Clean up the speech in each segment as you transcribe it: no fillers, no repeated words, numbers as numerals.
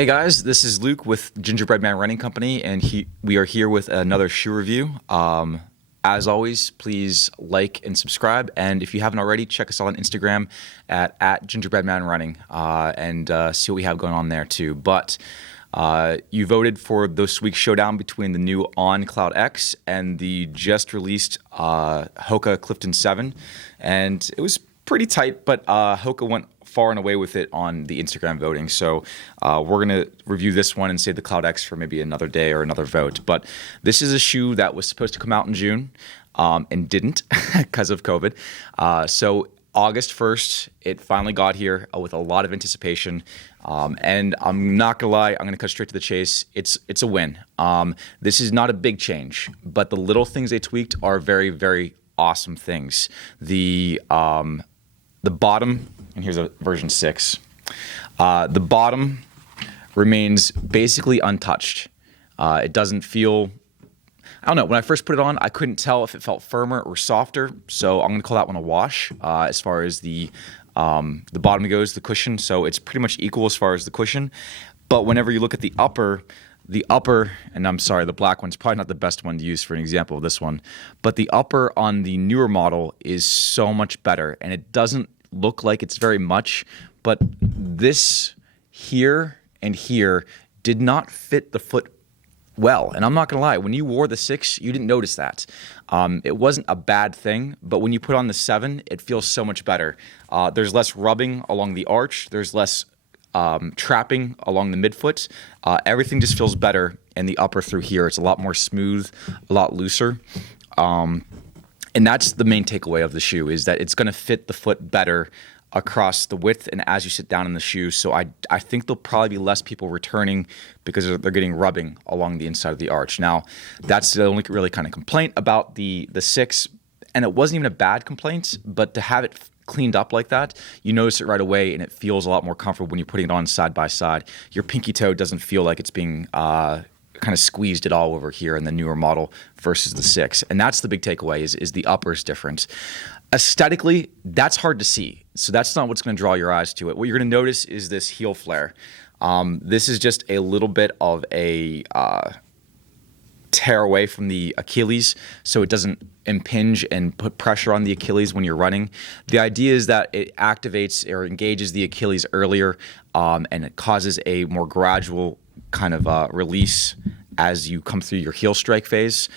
Hey guys, this is Luke with Gingerbread Man Running Company, and we are here with another shoe review. As always, please like and subscribe, and if you haven't already, check us out on Instagram at Gingerbread Man Running, and see what we have going on there too. But you voted for this week's showdown between the new On Cloud X and the just released Hoka Clifton 7, and it was pretty tight, but Hoka went far and away with it on the Instagram voting. So we're going to review this one and save the Cloud X for maybe another day or another vote. But this is a shoe that was supposed to come out in June and didn't because of COVID. So August 1st, it finally got here with a lot of anticipation. And I'm not going to lie, I'm going to cut straight to the chase. It's a win. This is not a big change, but the little things they tweaked are very, very awesome things. The bottom, and here's a version 6. The bottom remains basically untouched. It doesn't feel, I don't know, when I first put it on, I couldn't tell if it felt firmer or softer, so I'm going to call that one a wash as far as the bottom goes, the cushion. So it's pretty much equal as far as the cushion. But whenever you look at the upper, and I'm sorry, the black one's probably not the best one to use for an example of this one, but the upper on the newer model is so much better, and it doesn't look like it's very much, but this here and here did not fit the foot well. And I'm not gonna lie, when you wore the 6, you didn't notice that. It wasn't a bad thing, but when you put on the 7, it feels so much better. There's less rubbing along the arch, there's less trapping along the midfoot. Everything just feels better in the upper through here. It's a lot more smooth, a lot looser. And that's the main takeaway of the shoe, is that it's going to fit the foot better across the width and as you sit down in the shoe. So I think there'll probably be less people returning because they're getting rubbing along the inside of the arch. Now, that's the only really kind of complaint about the 6, and it wasn't even a bad complaint, but to have it cleaned up like that, you notice it right away, and it feels a lot more comfortable when you're putting it on side by side. Your pinky toe doesn't feel like it's being kind of squeezed it all over here in the newer model versus the 6. And that's the big takeaway, is the upper is different. Aesthetically, that's hard to see. So that's not what's going to draw your eyes to it. What you're going to notice is this heel flare. This is just a little bit of a tear away from the Achilles, so it doesn't impinge and put pressure on the Achilles when you're running. The idea is that it activates or engages the Achilles earlier, and it causes a more gradual kind of release as you come through your heel strike phase.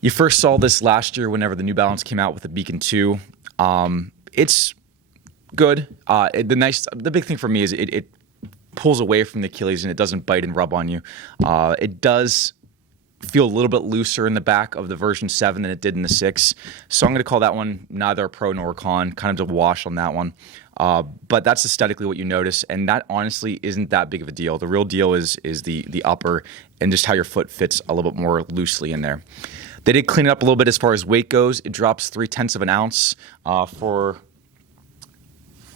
You first saw this last year whenever the New Balance came out with the Beacon 2. It's good. The big thing for me is it pulls away from the Achilles and it doesn't bite and rub on you. It does feel a little bit looser in the back of the version 7 than it did in the 6. So I'm going to call that one neither a pro nor a con, kind of a wash on that one. But that's aesthetically what you notice, and that honestly isn't that big of a deal. The real deal is the upper and just how your foot fits a little bit more loosely in there. They did clean it up a little bit as far as weight goes. It drops 0.3 of an ounce.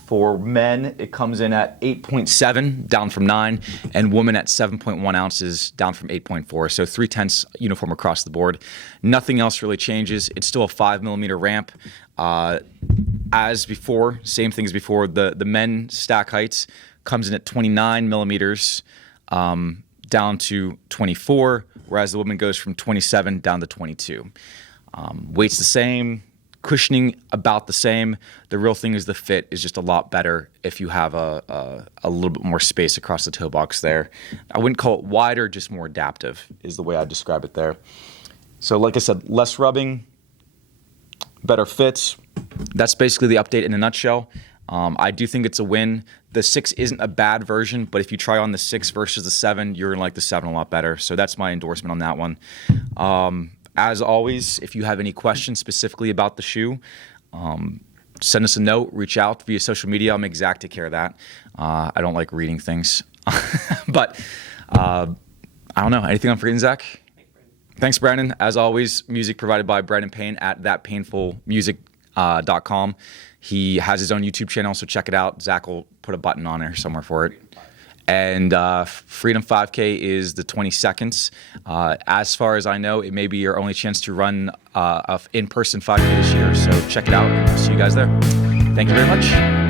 For men, it comes in at 8.7, down from 9, and women at 7.1 ounces, down from 8.4. So 0.3 uniform across the board. Nothing else really changes. It's still a 5mm ramp. As before, same thing as before. The men stack heights comes in at 29 millimeters down to 24, whereas the women goes from 27 down to 22. Weight's the same. Cushioning about the same. The real thing is the fit is just a lot better if you have a little bit more space across the toe box there. I wouldn't call it wider, just more adaptive is the way I'd describe it there. So like I said, less rubbing, better fits. That's basically the update in a nutshell. I do think it's a win. The 6 isn't a bad version, but if you try on the 6 versus the 7, you're going to like the 7 a lot better. So that's my endorsement on that one. As always, if you have any questions specifically about the shoe, send us a note, reach out via social media. I'll make Zach take care of that. I don't like reading things. But I don't know. Anything I'm forgetting, Zach? Thanks, Brandon. As always, music provided by Brandon Payne at thatpainfulmusic.com. He has his own YouTube channel, so check it out. Zach will put a button on there somewhere for it. And Freedom 5K is the 22nd. As far as I know, it may be your only chance to run an in-person 5K this year. So check it out, and we'll see you guys there. Thank you very much.